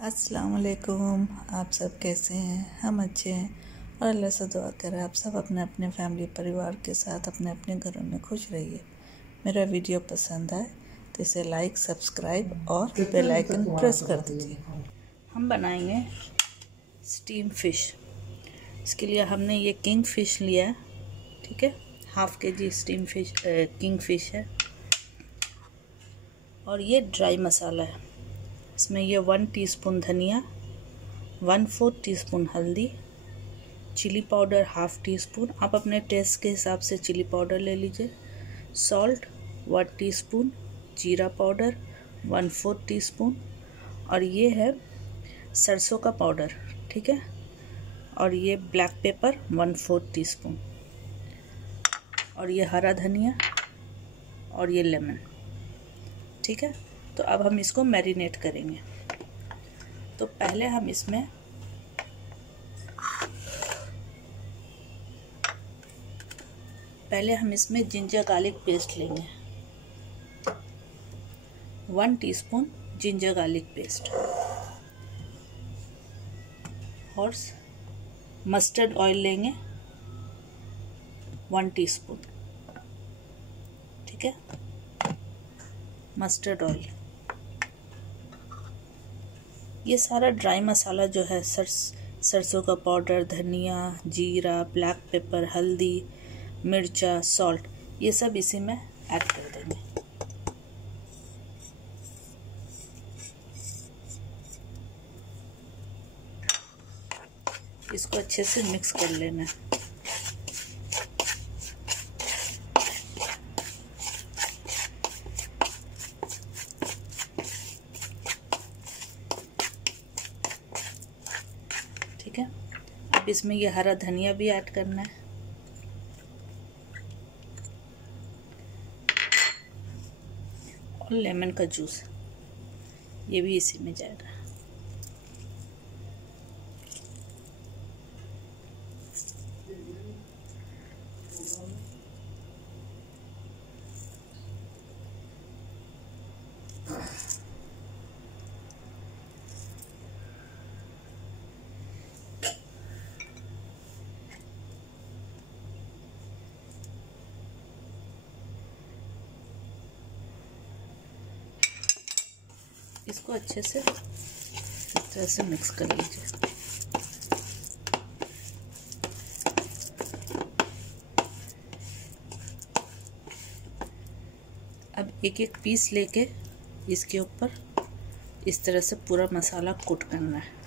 अस्सलाम वालेकुम। आप सब कैसे हैं? हम अच्छे हैं और अल्लाह से दुआ करें आप सब अपने अपने फैमिली परिवार के साथ अपने अपने घरों में खुश रहिए। मेरा वीडियो पसंद आए तो इसे लाइक, सब्सक्राइब और बेल आइकन प्रेस कर दीजिए। हम बनाएंगे स्टीम फ़िश। इसके लिए हमने ये किंग फ़िश लिया है, ठीक है। Half KG steam fish king fish है और ये ड्राई मसाला है। इसमें ये 1 टीस्पून धनिया, 1/4 टीस्पून हल्दी, chilli powder half teaspoon, आप अपने टेस्ट के हिसाब से चिली पाउडर ले लीजिए, सॉल्ट 1 टीस्पून, जीरा पाउडर 1/4 टीस्पून और ये है सरसों का पाउडर, ठीक है। और ये ब्लैक पेपर 1/4 टीस्पून और ये हरा धनिया और ये लेमन, ठीक है। तो अब हम इसको मैरिनेट करेंगे। तो पहले हम इसमें जिंजर गार्लिक पेस्ट लेंगे, 1 टीस्पून जिंजर गार्लिक पेस्ट और मस्टर्ड ऑयल लेंगे 1 टीस्पून, ठीक है। मस्टर्ड ऑयल, ये सारा ड्राई मसाला जो है सरसों का पाउडर, धनिया, जीरा, ब्लैक पेपर, हल्दी, मिर्चा, सॉल्ट, ये सब इसी में ऐड कर देंगे। इसको अच्छे से मिक्स कर लेना है। ठीक है। अब इसमें ये हरा धनिया भी ऐड करना है और लेमन का जूस, ये भी इसी में जाएगा। इसको अच्छे से इस तरह से मिक्स कर लीजिए। अब एक एक पीस लेके इसके ऊपर इस तरह से पूरा मसाला कोट करना है।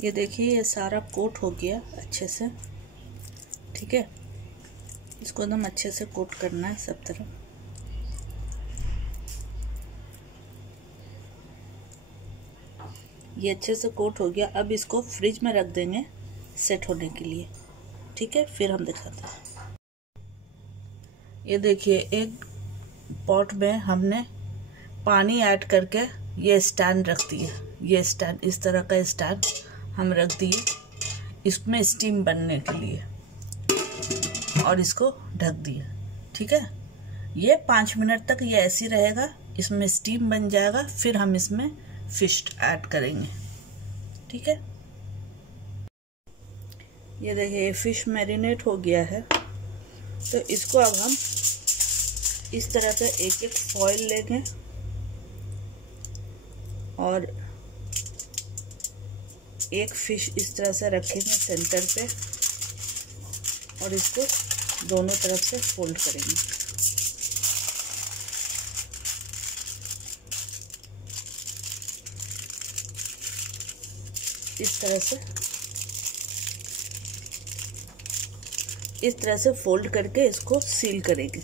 ये देखिए ये सारा कोट हो गया अच्छे से। ठीक है, इसको एकदम अच्छे से कोट करना है सब तरफ। ये अच्छे से कोट हो गया। अब इसको फ्रिज में रख देंगे सेट होने के लिए। ठीक है, फिर हम दिखाते हैं। ये देखिए एक पॉट में हमने पानी ऐड करके ये स्टैंड रख दिया। ये स्टैंड, इस तरह का स्टैंड हम रख दिए इसमें स्टीम बनने के लिए, और इसको ढक दिया। ठीक है, ये 5 मिनट तक ये ऐसे ही रहेगा, इसमें स्टीम बन जाएगा, फिर हम इसमें फिश ऐड करेंगे। ठीक है, ये देखिए फिश मैरिनेट हो गया है। तो इसको अब हम इस तरह से एक एक फॉइल लेंगे और एक फिश इस तरह से रखेंगे सेंटर पे, और इसको दोनों तरफ से फोल्ड करेंगे। इस तरह से फोल्ड करके इसको सील करेंगे।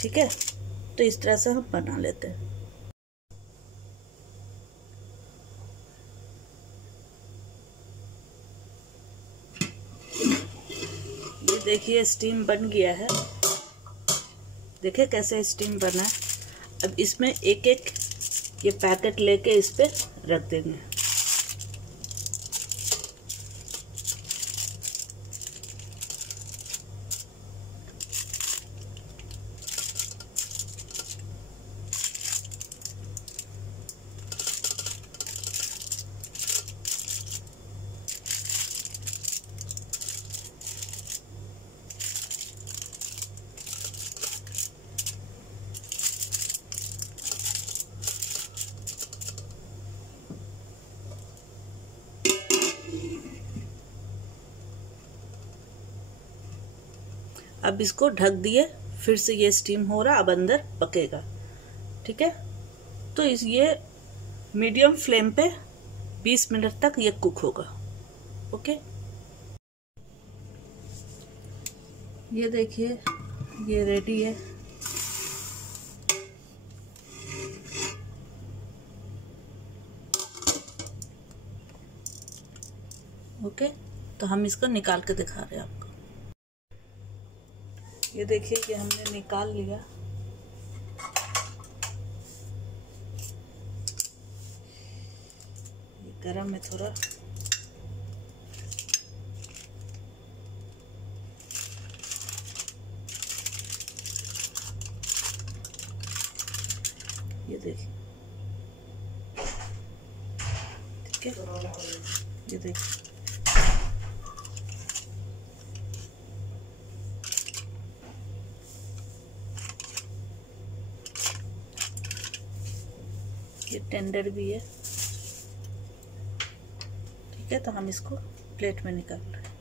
ठीक है, तो इस तरह से हम बना लेते हैं। ये देखिए स्टीम बन गया है। देखिए कैसे स्टीम बना है। अब इसमें एक एक ये पैकेट लेके इस पे रख देंगे। अब इसको ढक दिए, फिर से ये स्टीम हो रहा, अब अंदर पकेगा। ठीक है, तो ये मीडियम फ्लेम पे 20 मिनट तक ये कुक होगा। ओके, ये देखिए ये रेडी है। ओके, तो हम इसको निकाल के दिखा रहे हैं आपको। ये देखिए कि हमने निकाल लिया। ये गरम है थोड़ा। ये देखिए, ठीक है, ये देखिए ये टेंडर भी है। ठीक है, तो हम इसको प्लेट में निकाल रहे हैं।